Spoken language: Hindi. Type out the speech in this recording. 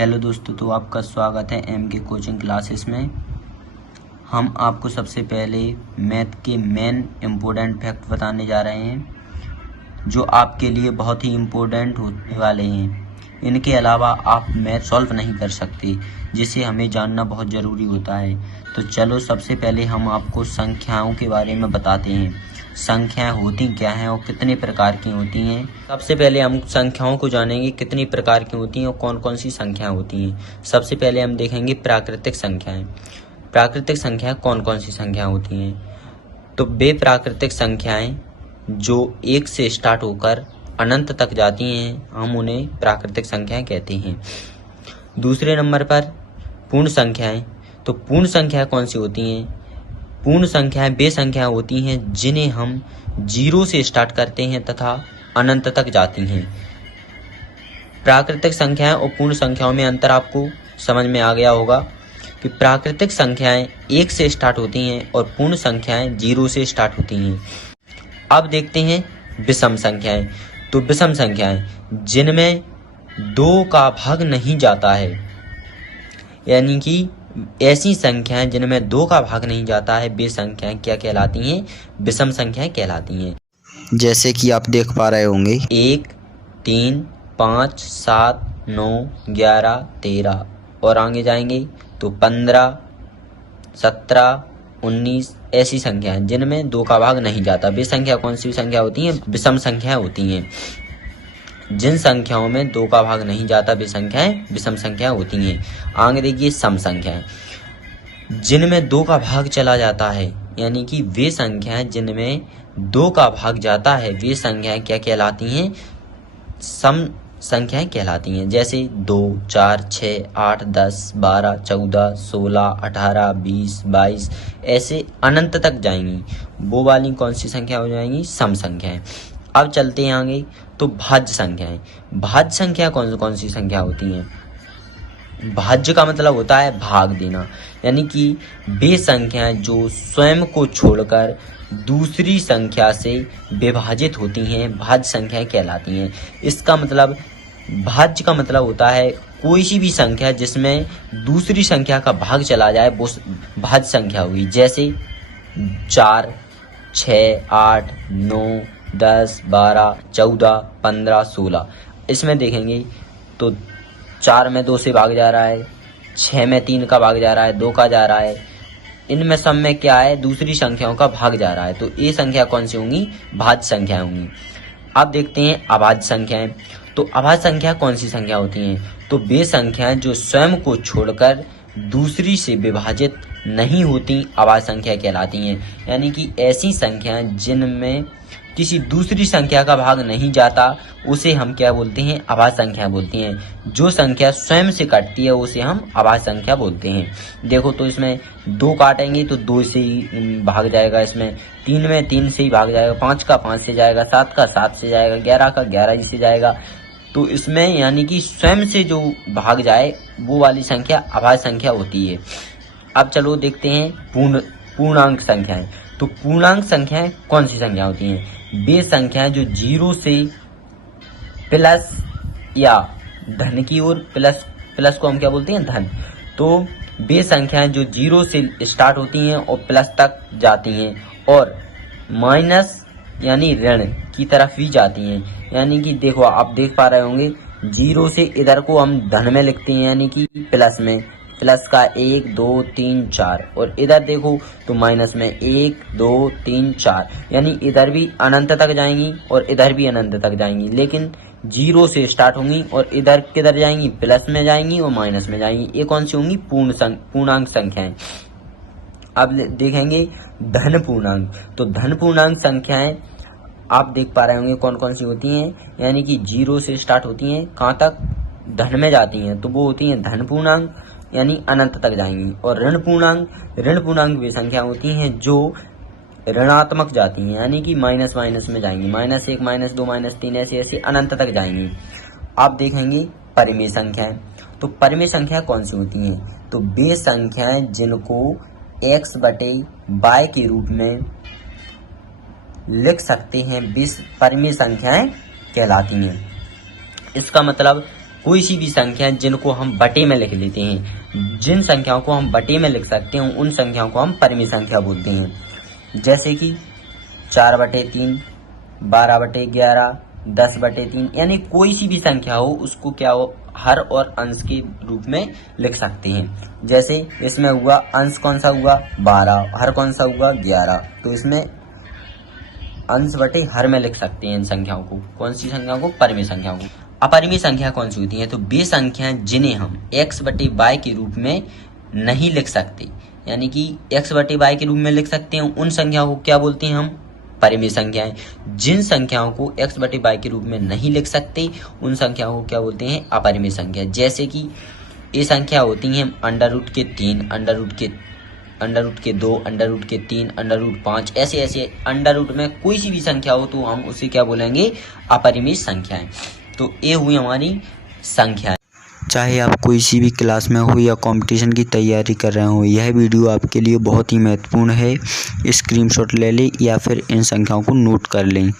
हेलो दोस्तों, तो आपका स्वागत है एम के कोचिंग क्लासेस में। हम आपको सबसे पहले मैथ के मेन इम्पोर्टेंट फैक्ट बताने जा रहे हैं जो आपके लिए बहुत ही इम्पोर्टेंट होने वाले हैं। इनके अलावा आप मैथ सॉल्व नहीं कर सकते, जिसे हमें जानना बहुत ज़रूरी होता है। तो चलो सबसे पहले हम आपको संख्याओं के बारे में बताते हैं। संख्याएं होती क्या हैं और कितने प्रकार की होती हैं। सबसे पहले हम संख्याओं को जानेंगे, कितनी प्रकार की होती हैं और कौन कौन सी संख्याएं होती हैं। सबसे पहले हम देखेंगे प्राकृतिक संख्याएं। प्राकृतिक संख्याएं कौन कौन सी संख्याएं होती हैं। तो वे प्राकृतिक संख्याएं जो 1 से स्टार्ट होकर अनंत तक जाती हैं, हम उन्हें प्राकृतिक संख्याएं कहते हैं। दूसरे नंबर पर पूर्ण संख्याएं। तो पूर्ण संख्याएं कौन सी होती हैं। पूर्ण संख्याएं वे संख्याएं होती हैं जिन्हें हम 0 से स्टार्ट करते हैं तथा अनंत तक जाती हैं। प्राकृतिक संख्याएं और पूर्ण संख्याओं में अंतर आपको समझ में आ गया होगा कि प्राकृतिक संख्याएं 1 से स्टार्ट होती हैं और पूर्ण संख्याएं 0 से स्टार्ट होती हैं। अब देखते हैं विषम संख्याएं। तो विषम संख्याएं जिनमें 2 का भाग नहीं जाता है, यानी कि ऐसी संख्याएं जिनमें 2 का भाग नहीं जाता है, वे संख्याएं क्या कहलाती हैं, विषम संख्याएं कहलाती हैं। जैसे कि आप देख पा रहे होंगे 1, 3, 5, 7, 9, 11, 13 और आगे जाएंगे तो 15, 17, 19 ऐसी संख्याएं जिनमें 2 का भाग नहीं जाता, वे संख्या कौन सी संख्या होती हैं, विषम संख्याएं होती हैं। जिन संख्याओं में 2 का भाग नहीं जाता, वे संख्याएं विषम संख्या होती हैं। आगे देखिए सम संख्याएं, जिनमें 2 का भाग चला जाता है, यानी कि वे संख्याएं जिनमें 2 का भाग जाता है, वे संख्याएं क्या कहलाती हैं, सम संख्याएं कहलाती हैं। जैसे 2, 4, 6, 8, 10, 12, 14, 16, 18, 20, 22 ऐसे अनंत तक जाएंगी, वो वाली कौन सी संख्या हो जाएंगी, सम संख्याएं। अब चलते हैं आगे तो भाज्य संख्याएं। भाज्य संख्या कौन कौन सी संख्या होती हैं। भाज्य का मतलब होता है भाग देना, यानी कि वे संख्याएं जो स्वयं को छोड़कर दूसरी संख्या से विभाजित होती हैं, भाज्य संख्याएं कहलाती हैं। इसका मतलब भाज्य का मतलब होता है कोई सी भी संख्या जिसमें दूसरी संख्या का भाग चला जाए, वो भाज्य संख्या हुई। जैसे 4, 6, 8, 9, 10, 12, 14, 15, 16 इसमें देखेंगे तो 4 में 2 से भाग जा रहा है, 6 में 3 का भाग जा रहा है, 2 का जा रहा है। इनमें सब में क्या है, दूसरी संख्याओं का भाग जा रहा है, तो ये संख्या कौन सी होंगी, भाज्य संख्या होंगी। अब देखते हैं अभाज्य संख्याएं। तो अभाज्य संख्या कौन सी संख्या होती हैं। तो वे संख्याएं जो स्वयं को छोड़कर दूसरी से विभाजित नहीं होती, अभाज्य संख्या कहलाती हैं। यानी कि ऐसी संख्याएं जिनमें किसी दूसरी संख्या का भाग नहीं जाता, उसे हम क्या बोलते हैं, अभाज्य संख्या बोलते हैं। जो संख्या स्वयं से कटती है उसे हम अभाज्य संख्या बोलते हैं। देखो तो इसमें 2 काटेंगे तो 2 से ही भाग जाएगा, इसमें 3 में 3 से ही भाग जाएगा, 5 का 5 से जाएगा, 7 का 7 से जाएगा, 11 का 11 से जाएगा। तो इसमें यानी कि स्वयं से जो भाग जाए वो वाली संख्या अभाज्य संख्या होती है। अब चलो देखते हैं पूर्णांक संख्याएं। तो पूर्णांक संख्याएं कौन सी संख्या होती हैं। वे संख्याएं जो 0 से प्लस या धन की ओर, प्लस को हम क्या बोलते हैं, धन। तो वे संख्याएं जो 0 से स्टार्ट होती हैं और प्लस तक जाती हैं और माइनस यानी ऋण की तरफ भी जाती हैं। यानी कि देखो आप देख पा रहे होंगे 0 से इधर को हम धन में लिखते हैं, यानी कि प्लस में, प्लस का 1, 2, 3, 4 और इधर देखो तो माइनस में 1, 2, 3, 4, यानी इधर भी अनंत तक जाएंगी और इधर भी अनंत तक जाएंगी, लेकिन 0 से स्टार्ट होंगी और इधर किधर जाएंगी, प्लस में जाएंगी और माइनस में जाएंगी। ये कौन सी होंगी, पूर्णांक संख्याएं। अब देखेंगे धन पूर्णांक। तो धन पूर्णांक संख्याएं आप देख पा रहे होंगे कौन कौन सी होती हैं, यानी कि 0 से स्टार्ट होती हैं, कहाँ तक, धन में जाती हैं, तो वो होती हैं धन पूर्णांक, यानी अनंत तक जाएंगी। और ऋण पूर्णांक वे संख्या होती हैं जो ऋणात्मक जाती हैं, यानी कि माइनस में जाएंगी, -1, -2, -3 ऐसे अनंत तक जाएंगी। आप देखेंगे परिमेय संख्याएं। तो परिमेय संख्या कौन सी होती हैं। तो वे संख्याएं जिनको x/y के रूप में लिख सकते हैं, 20 परिमेय संख्याएं कहलाती हैं। इसका मतलब कोई सी भी संख्या जिनको हम बटे में लिख लेते हैं, जिन संख्याओं को हम बटे में लिख सकते हैं उन संख्याओं को हम परिमेय संख्या बोलते हैं। जैसे कि 4/3, 12/11, 10/3, यानी कोई सी भी संख्या हो उसको क्या हो, हर और अंश के रूप में लिख सकते हैं। जैसे इसमें हुआ अंश कौन सा हुआ 12, हर कौन सा हुआ 11, तो इसमें अंश बटे हर में लिख सकते हैं इन संख्याओं को। कौन सी संख्याओं को, परिमेय संख्याओं को। अपरिमेय संख्या कौन सी होती है, तो वे संख्याएं जिन्हें हम x/y के रूप में नहीं लिख सकते, यानी कि x/y के रूप में लिख सकते हैं उन संख्याओं को क्या बोलते हैं हम, परिमेय संख्याएं। जिन संख्याओं को x/y के रूप में नहीं लिख सकते उन संख्याओं को क्या बोलते हैं, अपरिमेय संख्या। जैसे कि ये संख्या होती हैं √3, √2, √3, √5, ऐसे अंडर में कोई सी भी संख्या हो तो हम उसे क्या बोलेंगे, अपरिमेय संख्याएं। तो ये हुई हमारी संख्या। चाहे आप कोई सी भी क्लास में हो या कंपटीशन की तैयारी कर रहे हो, यह वीडियो आपके लिए बहुत ही महत्वपूर्ण है। स्क्रीनशॉट ले लें या फिर इन संख्याओं को नोट कर लें।